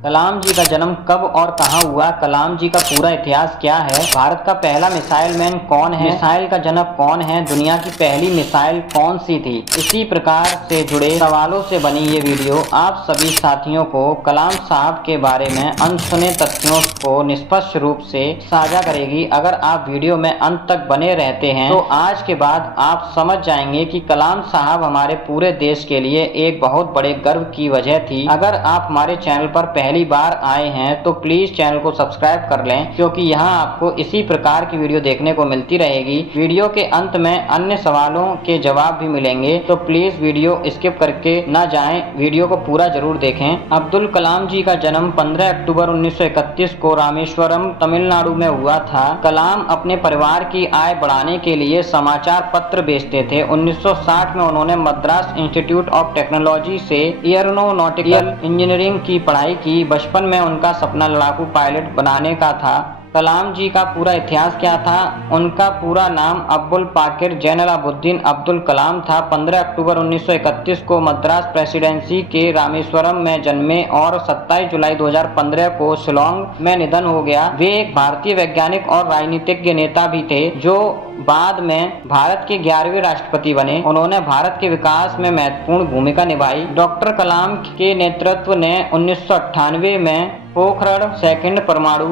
कलाम जी का जन्म कब और कहां हुआ, कलाम जी का पूरा इतिहास क्या है, भारत का पहला मिसाइल मैन कौन है, मिसाइल का जनक कौन है, दुनिया की पहली मिसाइल कौन सी थी, इसी प्रकार से जुड़े सवालों से बनी ये वीडियो आप सभी साथियों को कलाम साहब के बारे में अनसुने तथ्यों को निष्पक्ष रूप से साझा करेगी। अगर आप वीडियो में अंत तक बने रहते हैं तो आज के बाद आप समझ जाएंगे कि कलाम साहब हमारे पूरे देश के लिए एक बहुत बड़े गर्व की वजह थी। अगर आप हमारे चैनल पर पहली बार आए हैं तो प्लीज चैनल को सब्सक्राइब कर लें, क्योंकि यहाँ आपको इसी प्रकार की वीडियो देखने को मिलती रहेगी। वीडियो के अंत में अन्य सवालों के जवाब भी मिलेंगे, तो प्लीज वीडियो स्किप करके ना जाएं, वीडियो को पूरा जरूर देखें। अब्दुल कलाम जी का जन्म 15 अक्टूबर 1931 को रामेश्वरम तमिलनाडु में हुआ था। कलाम अपने परिवार की आय बढ़ाने के लिए समाचार पत्र बेचते थे। 1960 में उन्होंने मद्रास इंस्टीट्यूट ऑफ टेक्नोलॉजी से एयरोनॉटिकल इंजीनियरिंग की पढ़ाई की। बचपन में उनका सपना लड़ाकू पायलट बनाने का था। कलाम जी का पूरा इतिहास क्या था? उनका पूरा नाम अब्दुल पाकिर जैनुलाब्दीन अब्दुल कलाम था। 15 अक्टूबर 1931 को मद्रास प्रेसिडेंसी के रामेश्वरम में जन्मे और 27 जुलाई 2015 को शिलोंग में निधन हो गया। वे एक भारतीय वैज्ञानिक और राजनीतिज्ञ नेता भी थे, जो बाद में भारत के 11वें राष्ट्रपति बने। उन्होंने भारत के विकास में महत्वपूर्ण भूमिका निभाई। डॉक्टर कलाम के नेतृत्व ने 1998 में पोखरण सेकंड परमाणु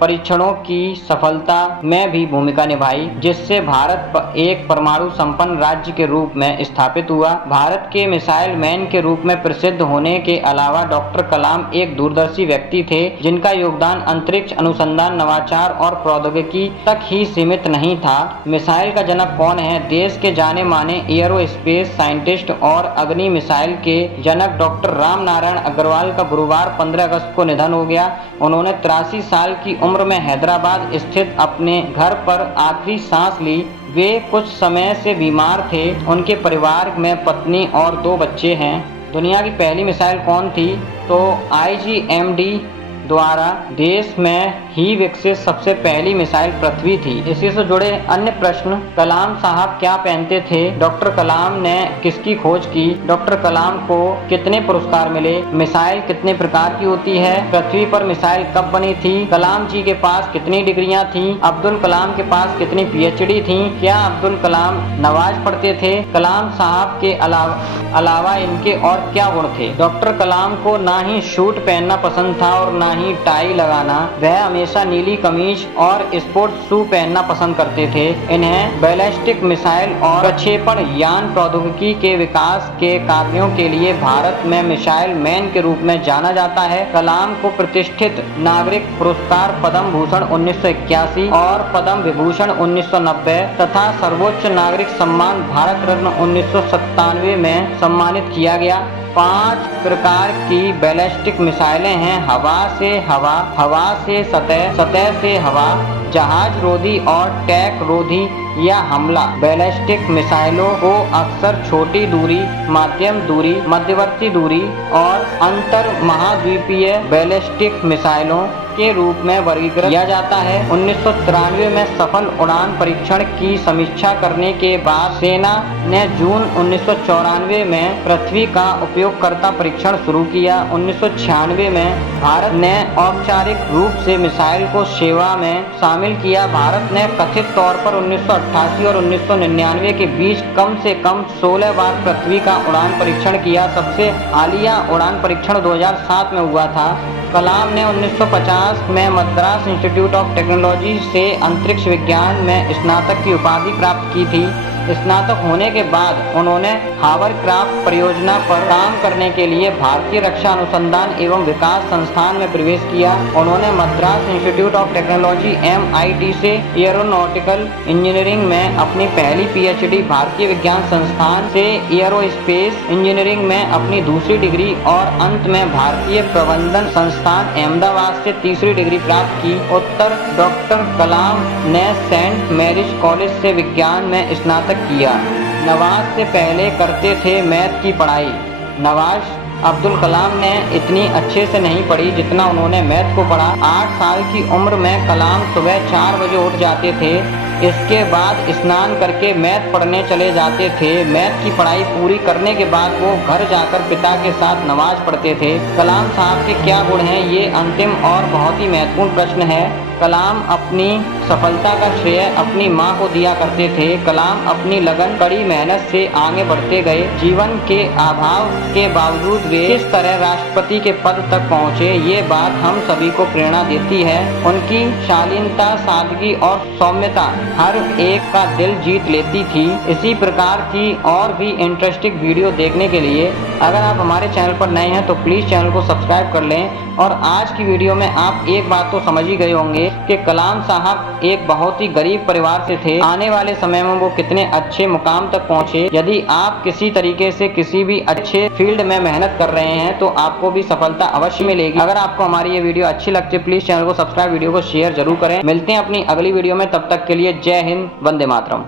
परीक्षणों की सफलता में भी भूमिका निभाई, जिससे भारत एक परमाणु संपन्न राज्य के रूप में स्थापित हुआ। भारत के मिसाइल मैन के रूप में प्रसिद्ध होने के अलावा डॉक्टर कलाम एक दूरदर्शी व्यक्ति थे, जिनका योगदान अंतरिक्ष अनुसंधान, नवाचार और प्रौद्योगिकी तक ही सीमित नहीं था। मिसाइल का जनक कौन है? देश के जाने माने एयरोस्पेस साइंटिस्ट और अग्नि मिसाइल के जनक डॉक्टर राम नारायण अग्रवाल का गुरुवार 15 अगस्त को निधन हो गया। उन्होंने 83 साल की उम्र में हैदराबाद स्थित अपने घर पर आखिरी सांस ली। वे कुछ समय से बीमार थे। उनके परिवार में पत्नी और 2 बच्चे हैं। दुनिया की पहली मिसाइल कौन थी? तो IGMD द्वारा देश में ही विकसित सबसे पहली मिसाइल पृथ्वी थी। इसी से जुड़े अन्य प्रश्न: कलाम साहब क्या पहनते थे? डॉक्टर कलाम ने किसकी खोज की? डॉक्टर कलाम को कितने पुरस्कार मिले? मिसाइल कितने प्रकार की होती है? पृथ्वी पर मिसाइल कब बनी थी? कलाम जी के पास कितनी डिग्रियां थी? अब्दुल कलाम के पास कितनी PhD थी? क्या अब्दुल कलाम नमाज पढ़ते थे? कलाम साहब के अलावा इनके और क्या गुण थे? डॉक्टर कलाम को ना ही सूट पहनना पसंद था और ना ही टाई लगाना। वह हमेशा नीली कमीज और स्पोर्ट्स शू पहनना पसंद करते थे। इन्हें बैलिस्टिक मिसाइल और प्रक्षेपण यान प्रौद्योगिकी के विकास के कार्यों के लिए भारत में मिसाइल मैन के रूप में जाना जाता है। कलाम को प्रतिष्ठित नागरिक पुरस्कार पद्म भूषण 1981 और पद्म विभूषण 1990 तथा सर्वोच्च नागरिक सम्मान भारत रत्न 1997 में सम्मानित किया गया। 5 प्रकार की बैलिस्टिक मिसाइलें हैं: हवा से हवा, हवा से सतह, सतह से हवा, जहाज रोधी और टैंक रोधी या हमला। बैलिस्टिक मिसाइलों को अक्सर छोटी दूरी, मध्यम दूरी, मध्यवर्ती दूरी और अंतर महाद्वीपीय बैलिस्टिक मिसाइलों के रूप में वर्गीकृत किया जाता है। 1993 में सफल उड़ान परीक्षण की समीक्षा करने के बाद सेना ने जून 1994 में पृथ्वी का उपयोगकर्ता परीक्षण शुरू किया। 1996 में भारत ने औपचारिक रूप से मिसाइल को सेवा में शामिल किया। भारत ने कथित तौर पर 1988 और 1999 के बीच कम से कम 16 बार पृथ्वी का उड़ान परीक्षण किया। सबसे हालिया उड़ान परीक्षण 2007 में हुआ था। कलाम ने 1950 में मद्रास इंस्टीट्यूट ऑफ टेक्नोलॉजी से अंतरिक्ष विज्ञान में स्नातक की उपाधि प्राप्त की थी। स्नातक होने के बाद उन्होंने हावरक्राफ्ट परियोजना पर काम करने के लिए भारतीय रक्षा अनुसंधान एवं विकास संस्थान में प्रवेश किया। उन्होंने Madras institute of technology MIT से एयरोनॉटिकल इंजीनियरिंग में अपनी पहली PhD, भारतीय विज्ञान संस्थान से एयरोस्पेस इंजीनियरिंग में अपनी दूसरी डिग्री और अंत में भारतीय प्रबंधन संस्थान अहमदाबाद से तीसरी डिग्री प्राप्त की। उत्तर: डॉक्टर कलाम ने सेंट मैरीज कॉलेज से विज्ञान में स्नातक किया। नवाज से पहले करते थे मैथ की पढ़ाई। नवाज अब्दुल कलाम ने इतनी अच्छे से नहीं पढ़ी जितना उन्होंने मैथ को पढ़ा। 8 साल की उम्र में कलाम सुबह 4 बजे उठ जाते थे। इसके बाद स्नान करके मैथ पढ़ने चले जाते थे। मैथ की पढ़ाई पूरी करने के बाद वो घर जाकर पिता के साथ नमाज पढ़ते थे। कलाम साहब के क्या गुण हैं, ये अंतिम और बहुत ही महत्वपूर्ण प्रश्न है। कलाम अपनी सफलता का श्रेय अपनी मां को दिया करते थे। कलाम अपनी लगन, कड़ी मेहनत से आगे बढ़ते गए। जीवन के अभाव के बावजूद वे किस तरह राष्ट्रपति के पद तक पहुंचे, ये बात हम सभी को प्रेरणा देती है। उनकी शालीनता, सादगी और सौम्यता हर एक का दिल जीत लेती थी। इसी प्रकार की और भी इंटरेस्टिंग वीडियो देखने के लिए अगर आप हमारे चैनल पर नए हैं तो प्लीज़ चैनल को सब्सक्राइब कर लें। और आज की वीडियो में आप एक बात तो समझ ही गए होंगे कि कलाम साहब एक बहुत ही गरीब परिवार से थे। आने वाले समय में वो कितने अच्छे मुकाम तक पहुंचे। यदि आप किसी तरीके से किसी भी अच्छे फील्ड में मेहनत कर रहे हैं तो आपको भी सफलता अवश्य मिलेगी। अगर आपको हमारी ये वीडियो अच्छी लगती है प्लीज़ चैनल को सब्सक्राइब, वीडियो को शेयर जरूर करें। मिलते हैं अपनी अगली वीडियो में, तब तक के लिए जय हिंद, वंदे मातरम।